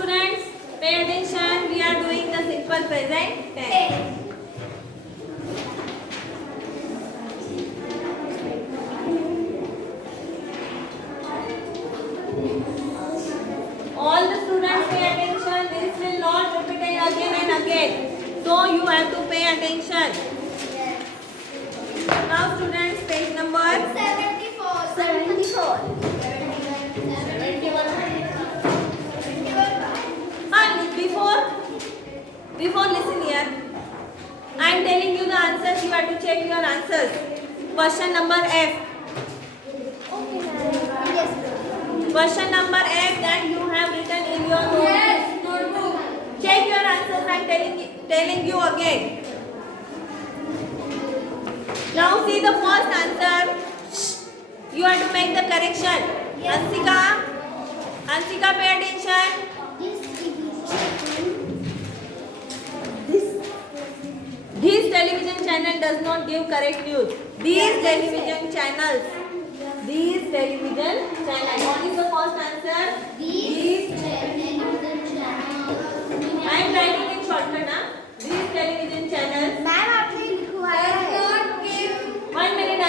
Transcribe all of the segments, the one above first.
students, pay attention. We are doing the simple present tense. All the students pay attention. This will not repeat again and again. So you have to pay attention. Now students, page number 74. Before listen here. I am telling you the answers. You have to check your answers. Question number F. Question number F that you have written in your notebook. Check your answers. I am telling you again. Now see the first answer. You have to make the correction. Ansika, pay attention. This television channel does not give correct news. These television channels. What is the first answer? These. I am writing in shortcut, na? These television channels. One minute,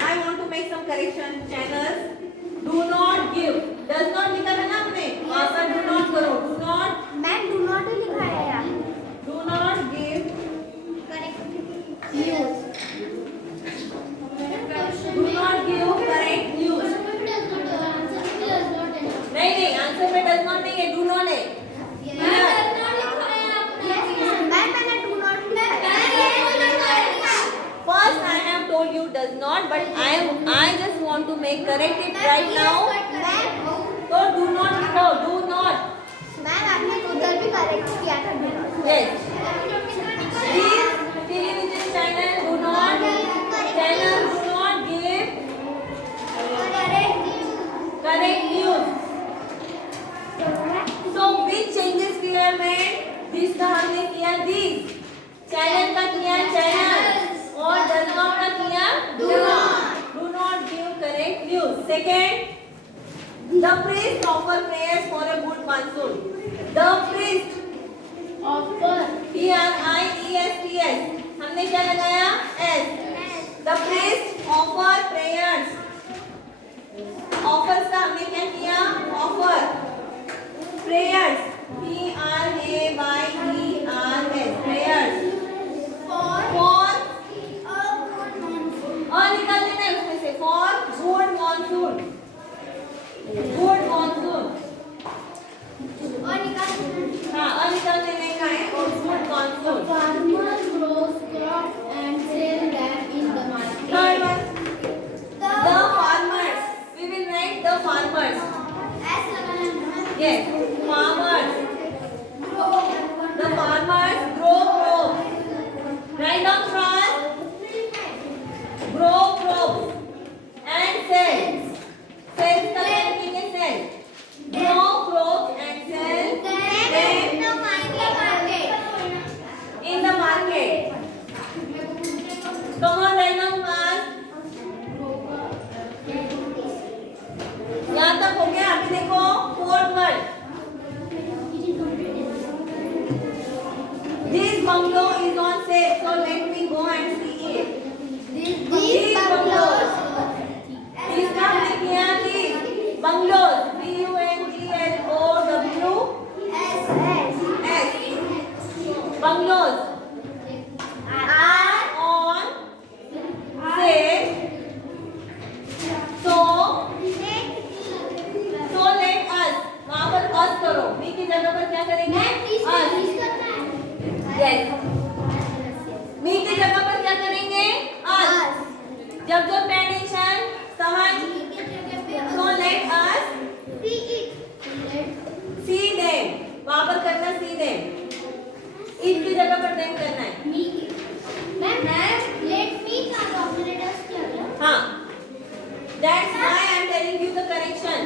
I want to make some correction. Channels do not give. Does not लिखा था ना आपने? वहाँ पर do not करो. Do not give. Do not give correct news. नहीं answer में does not नहीं है, do not है. First I have told you does not, but I just want to make correct it right now. So do not लिखो, do not. Yes. These television channel do not give correct news. So which changes we have made? This का हमने किया this. Channel का किया channel. और does not का किया do not give correct news. Second, the priest offer prayers for a good monsoon. The priest offer P-R-I-E-S-T-S. हमने क्या लगाया S. The priest offer prayers. Offers का हमने क्या किया offer prayers. P-R-A-Y-E-R-S. prayers for और निकाल देना है उसमें से for good monsoon. Good monsoon. हाँ और निकाल देने का है और good monsoon. Farmer grows crops and sell them in the market. Third one. The farmers. We will write the farmers. Yes. Farmers. The farmers grow crops. Write down first. Grow crops and sell. Sell का meaning है sell. Grow crops and sell them in the market. Come on, write down fast. यहाँ तक हो गया. अभी देखो fourth word. This bungalow is on sale, so let me go and see it. These bungalows. These का हमने किया these bungalows. B-U-N-G-L-O-W-S. Bungalows are on sale. So let us. वहाँ पर us करो. B की जगह पर क्या करेंगे? Us. Yes. मी की जगह पर क्या करेंगे? us. जब pay attention, समझ. So let us see them. वहाँ पर करना see them. it की जगह पर them करना है. हाँ. That's why I am telling you the correction.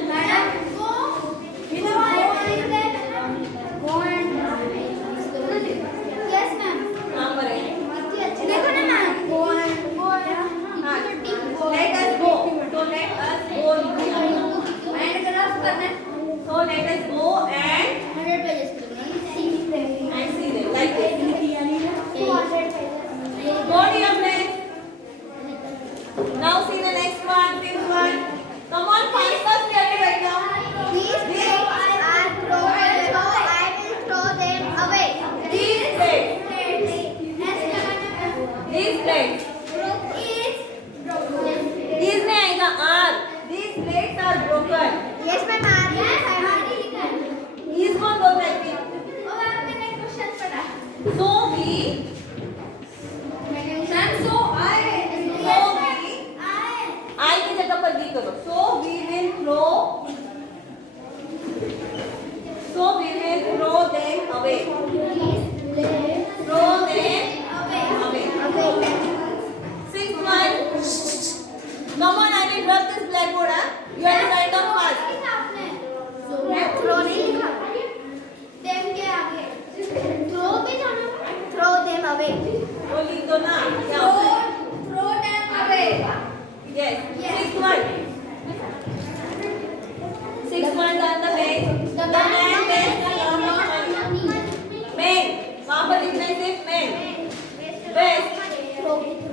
Yes, ma'am. away. Throw them away. Sixth one. Come on, I will drop this blackboard. Huh? You have to write down fast. Throw them away. वो लिख दो ना. क्या होता है? Throw them away. Yes. Sixth one. Sixth one on the page. The man wastes a lot of money. Man. वहाँ पर लिखना है सिर्फ man. Waste.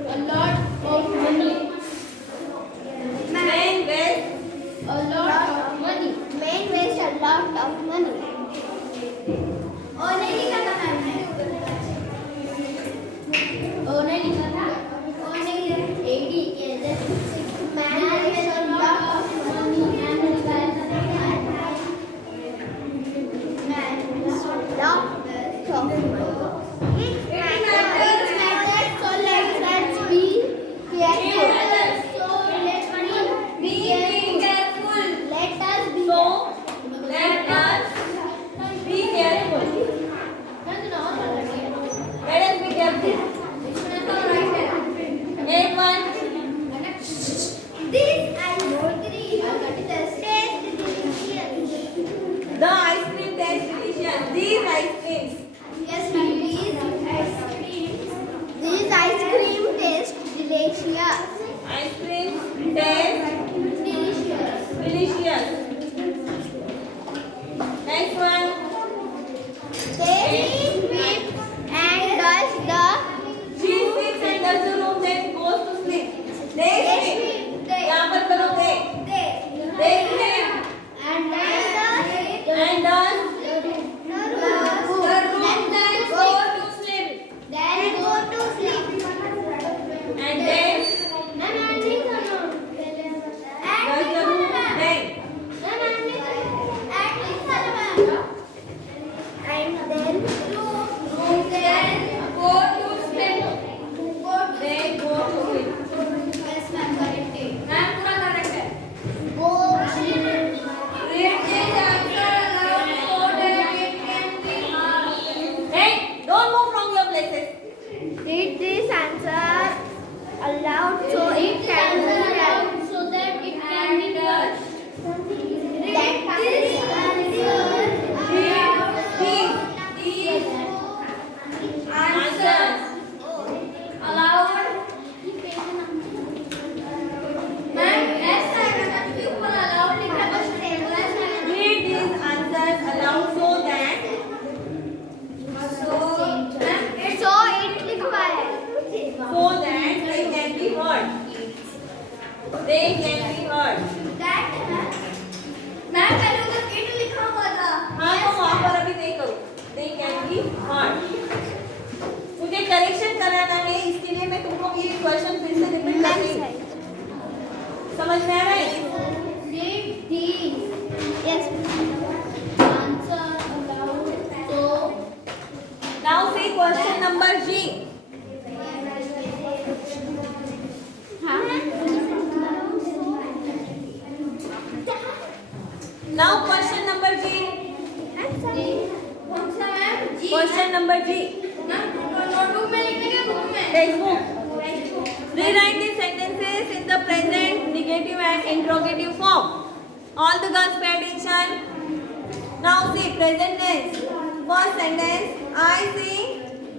A lot of money. Man waste. A lot of money. Man waste a lot of money. और नहीं लिखा था ma'am ने। और नहीं लिखा था। और नहीं AD के man waste a lot of money and man waste a lot of money. It matters. So let's be careful. So let's be careful. Let us be So let us be careful. Let us be careful. Eighth one. This ice cream tastes delicious. The ice cream tastes delicious. These ice creams. Yes, ma'am. These ice cream taste delicious. Ice cream taste Delicious. delicious. Next one. They sweep and does the She sits and does the room, then goes to sleep. They sleep. यहाँ पर करो they. They sleep and does and does the room. Then go to sleep. Then go to sleep. And then Ma'am, and does the room then. And then go to sleep. They go to sleep. Yes, ma'am, correct. Ma'am, पूरा correct है. Go sleep. Read this answer aloud so that it can be heard. Hey, don't move from your places. Read this answer aloud so it can be heard. So that it can be heard. That this answer Answers. aloud. Ma'am, ऐसा है ना कि ऊपर aloud लिखा है बस table ऐसा है. Read these answers aloud so that So it लिखा है. they can be heard. They can be heard. That ma'am पहले उधर it लिखा हुआ था. हाँ तो वहाँ पर अभी नहीं करो. They can be heard. मुझे करेक्शन कराना है, इसके लिए मैं तुमको ये क्वेश्चन फिर से रिपीट कर रही हूँ. समझ में आ रहा है? Read these. Yes. Answer aloud. So Now see question number G. Now question number G. Question number G. Notebook में लिखने के बुक में. Textbook. Rewrite the sentences in the present, negative and interrogative form. All the girls pay attention. Now see present tense. First sentence, I sing.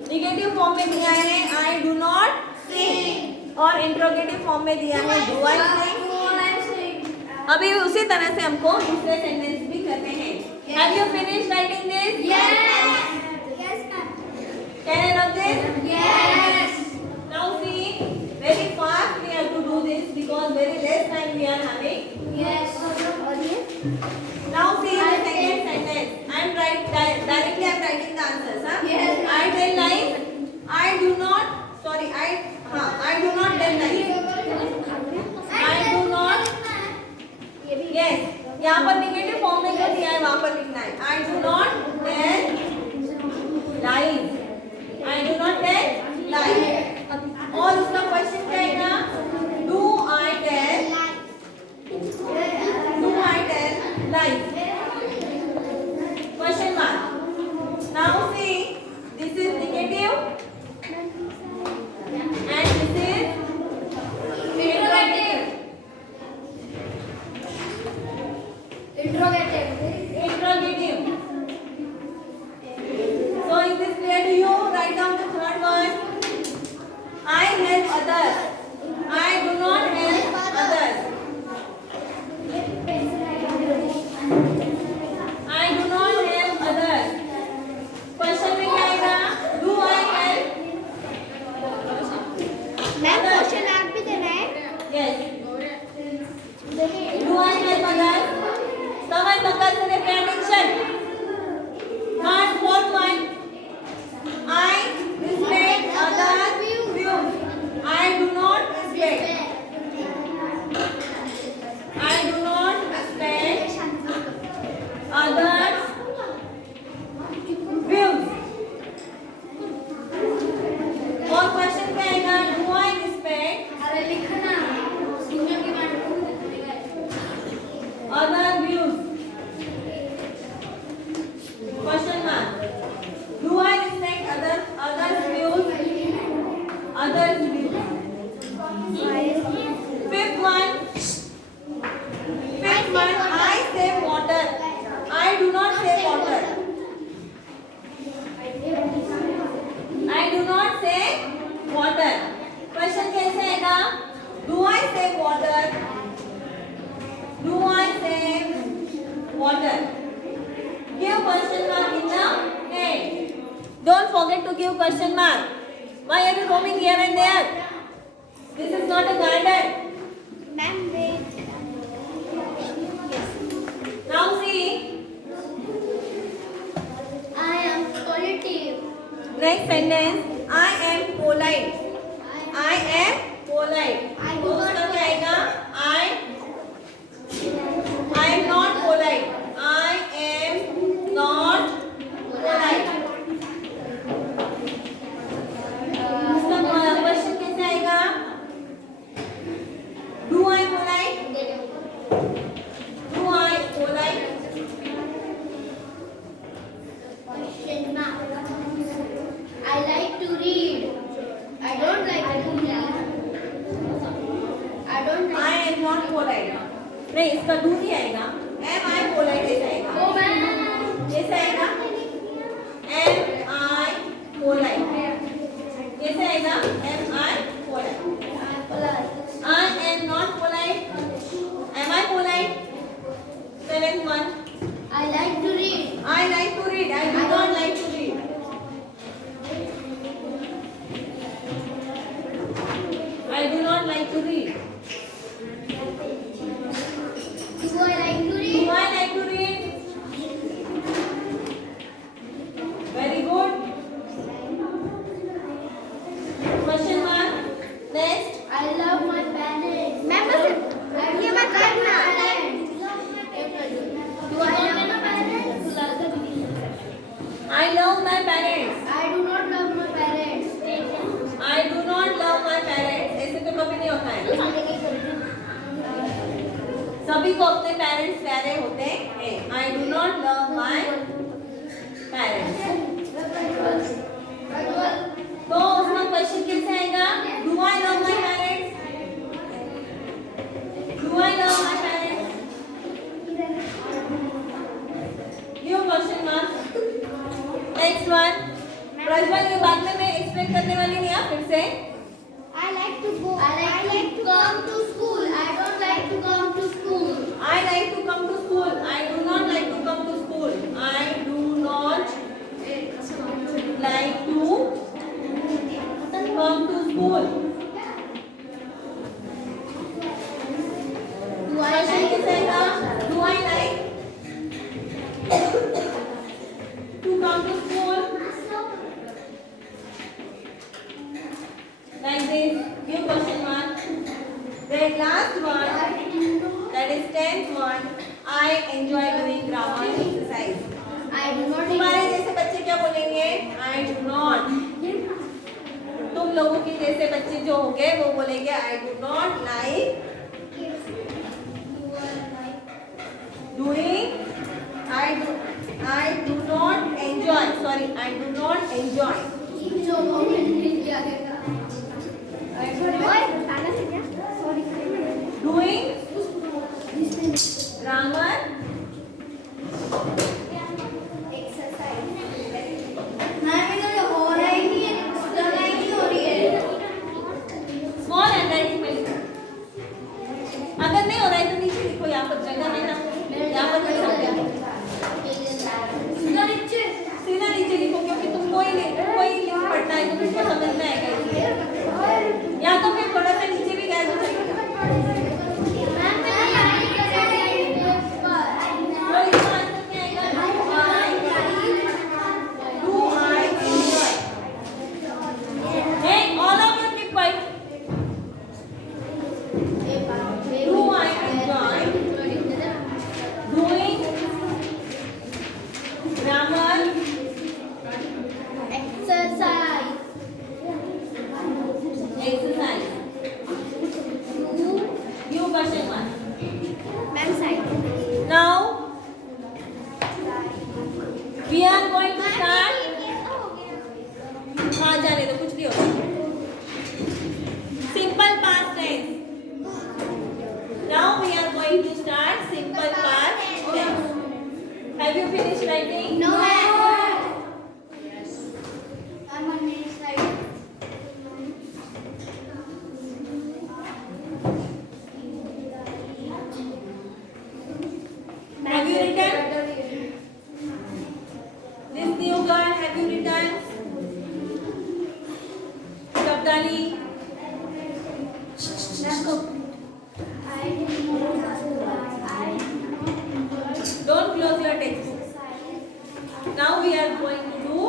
Negative form में दिया है I do not sing. और interrogative form में दिया है do I sing. अभी उसी तरह से हमको दूसरे सेंटेंस भी करने हैं. Have you finished writing this? Yes. Yes, ma'am. Can I love this? Yes. Now see, very fast we have to do this because very less time we are having. Yes. Now see the second sentence. Directly I am writing the answers. Huh? Yes. I tell lies. I do not tell lies. I do not. Yes. यहाँ पर negative form में जो दिया है वहाँ पर लिखना है. I do not tell lies. I do not tell lies. और उसका क्वेश्चन क्या है? Do I tell lies? Question mark. Now others. I do not help others. I do not help others. Question में क्या आएगा? Do I help? Ma'am question आप भी देना है. Yes. Do I help others? Someone focus and pay attention. Third, fourth one. I respect others' views. I do not respect. I do not respect others' views. और question क्या आएगा? Do I respect अरे लिखना senior की बात other views? Question mark. Do I respect others' views? Others' views. Fifth one. I save water. I do not save water. I do not save water. Question कैसे आएगा? Do I save water? Do I save water? Give question mark in the end. Don't forget to give question mark. Why are you roaming here and there? This is not a garden. Ma'am wait. Now see. I am positive. Next sentence. I am polite. I am polite. तो उसका क्या आएगा? I am not polite. I am not polite. उसका question कैसे आएगा? Do I polite? Do I polite? Question mark. I like to read. I don't like to read. I don't I like. am not polite. नहीं इसका do ही आएगा. Am I polite ऐसा आएगा. Oh man. कैसे आएगा? Am I polite? कैसे आएगा? Am I polite? I am not polite. Am I polite? Seventh one. I like to read. I like to read. I do not like to read. I do not like to read. Do I like to Do read? I like to read? Very good. Question mark. Next. I love my parents. Ma'am बस ये मत करना. Do I love my parents? I love my parents. I do not love my parents. I do not love my parents. ऐसे तो कभी नहीं होता है. सभी को अपने पेरेंट्स प्यारे होते हैं. I do not love my parents. तो उसका क्वेश्चन कैसे आएगा? Do I love my parents? Do I love my parents? Give question mark. Next one. Prajwal ये बाद में मैं एक्सप्लेन करने वाली नहीं है फिर से. I like to go. I like to come to school. I don't like to come to school. I like to come to school. I do not like to come to school. I do not like to come to school. Do I Question like कैसे आएगा? Do I like to come to school? Like this. Give question mark. Then last one. That is 10th one. I enjoy doing grammar exercise. I do not तुम्हारे जैसे बच्चे क्या बोलेंगे? I do not. तुम लोगों के जैसे बच्चे जो होंगे वो बोलेंगे I do not like doing. I do not enjoy. Sorry, I do not enjoy. Doing grammar finished writing? No, ma'am. I'm on my slide. Have you written? This new girl, have you written? Shabdali? Don't close your textbook. Now we are going to do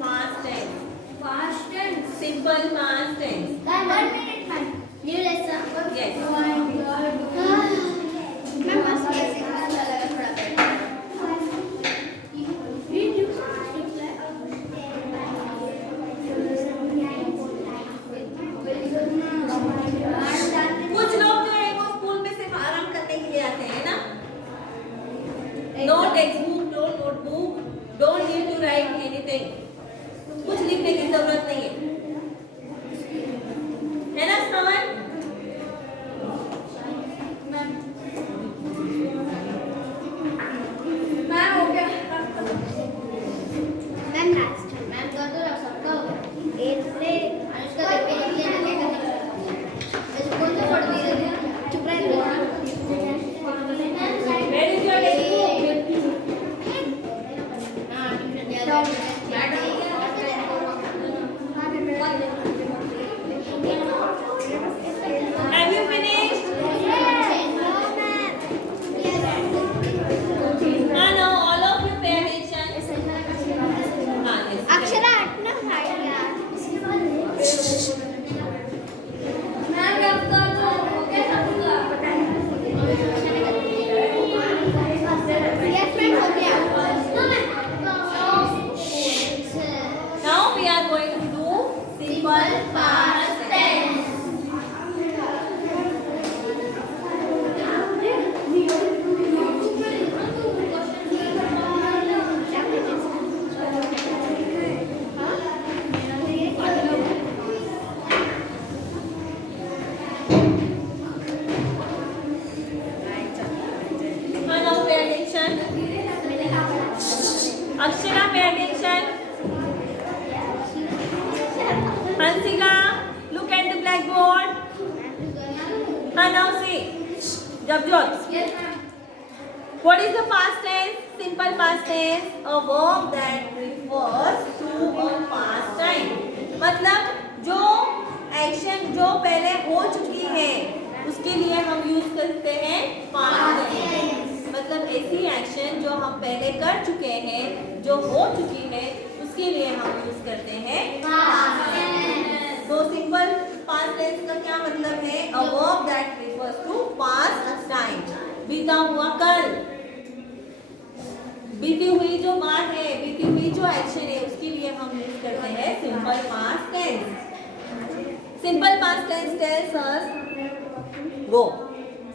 past tense. Past tense. Simple past tense. 1 minute, ma'am. New lesson. Yes. Ma'am, must be कुछ लोग जो है वो school में सिर्फ आराम करने के लिए आते हैं ना. No textbook, no notebook, don't need to write anything. कुछ लिखने की जरूरत नहीं है ना श्रवण? मैम हो गया मैम लास्ट मैम कर दो सबका इससे अनुष्का देख के लिख लेना क्या करना ऐसे कौन सा पढ़ दी रही है चुप रह Where is your textbook? हां tuition Have you finished? Now all of you pay attention. Yes. Akshara हटना भाई यार मैम अब तो हो गया सबका यस मैम हो गया Now we are going to do simple past tense. Now pay attention. Akshara, pay attention. Hansika, look at the blackboard. Now see. Jabjot. Yes ma'am What is the past tense? Simple past tense. A verb that refers to a past time. मतलब जो action जो पहले हो चुकी है उसके लिए हम यूज करते हैं past tense. मतलब ऐसी एक्शन जो हम पहले कर चुके हैं जो हो चुकी है उसके लिए हम यूज करते हैं past tense. तो सिंपल past tense का क्या मतलब है? A verb that refers to past time. बीता हुआ कल, बीती हुई जो बात है, बीती हुई जो एक्शन है उसके लिए हम यूज करते हैं simple past tense. Simple past tense tells us go.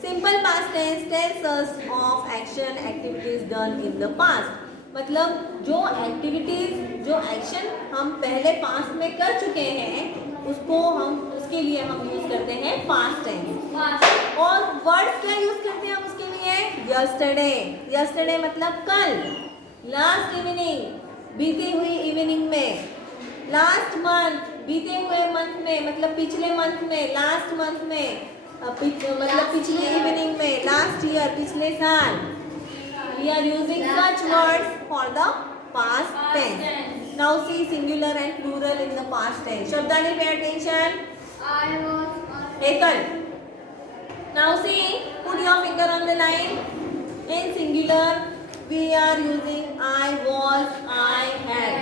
Simple past tense tells us of action activities done in the past. मतलब जो एक्टिविटीज जो एक्शन हम पहले पास्ट में कर चुके हैं उसको हम उसके लिए हम यूज करते हैं पास्ट टेंस. और वर्ड्स क्या यूज करते हैं हम उसके लिए? यस्टरडे. यस्टरडे मतलब कल. लास्ट इवनिंग बीती हुई इवनिंग में. लास्ट मंथ बीते हुए मंथ में मतलब पिछले मंथ में. लास्ट मंथ में मतलब पिछले इवनिंग में. लास्ट ईयर पिछले साल. We are using such words for the past tense. Now see singular and plural in the past tense. Shabdani, pay attention. I was Ekal. Now see, put your finger on the line. In singular, we are using I was, I had.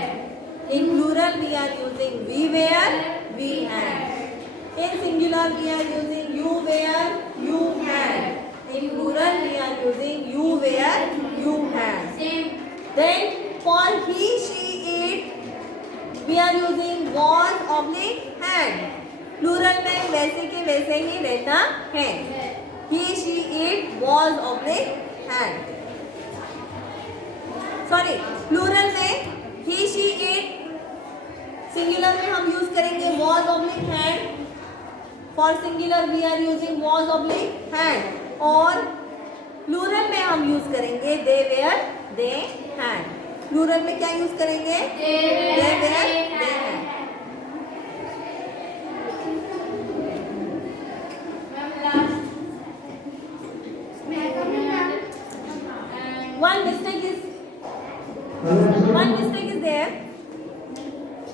In plural, we are using we were, we had. In singular, we are using you were, you had. In plural, we are using you were, you had. same. Then for he, she, it, we are using was, oblique, had. Plural में वैसे के वैसे ही रहता है. He, she, it, was, oblique, had. Sorry, plural में he, she, it. Singular में हम use करेंगे was, oblique, had. For singular we are using was, oblique, had. और प्लूरल में हम यूज करेंगे they were, they had. Plural में क्या यूज करेंगे? they were, they had. One mistake is there.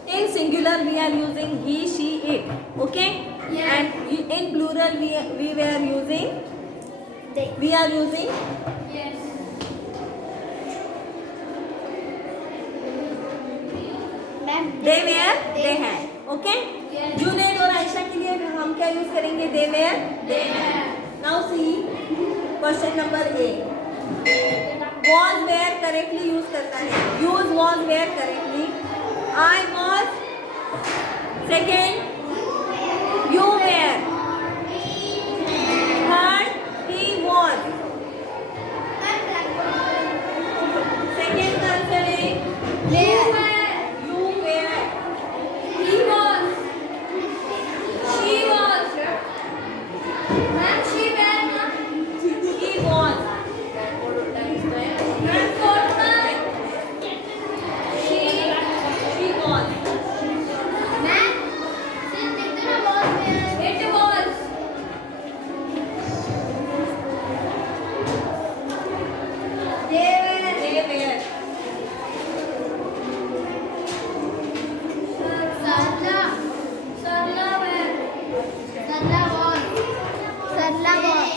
In singular we are using he, she, it. Okay? Yes. And in plural we are using Yes. they were, they had. Okay? Yes. Junaid और आयशा के लिए हम क्या use करेंगे? they were, they had. Now see question number A. was where correctly use करता है. use was where correctly. I was. Second, you were. Third, he was. Second answer is you were. He was. She was. Ma'am, she were na. He was. Ma'am, fourth ma'am. She was. Ma'am, since Nidra was there. It was. They were. Sarla. Sarla were. Sarla was. Sarla was.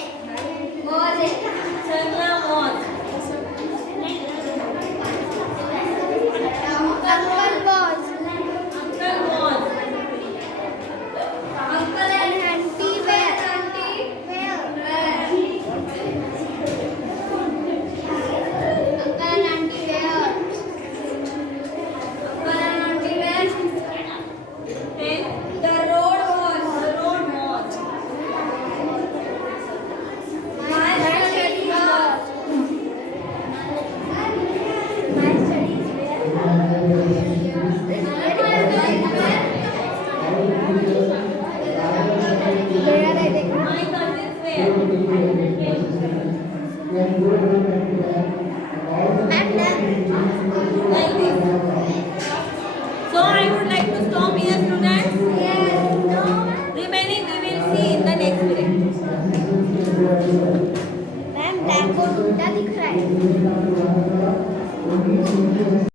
Was it? Sarla was. Uncle was. Uncle was. Uncle and auntie were. Uncle and auntie were. Uncle and auntie were. And The road was. the road was. My studies was. My studies My cousins were. Like this. So I would like to stop here, students. Remaining we will see in the next period. Ma'am black board उल्टा दिख रहा है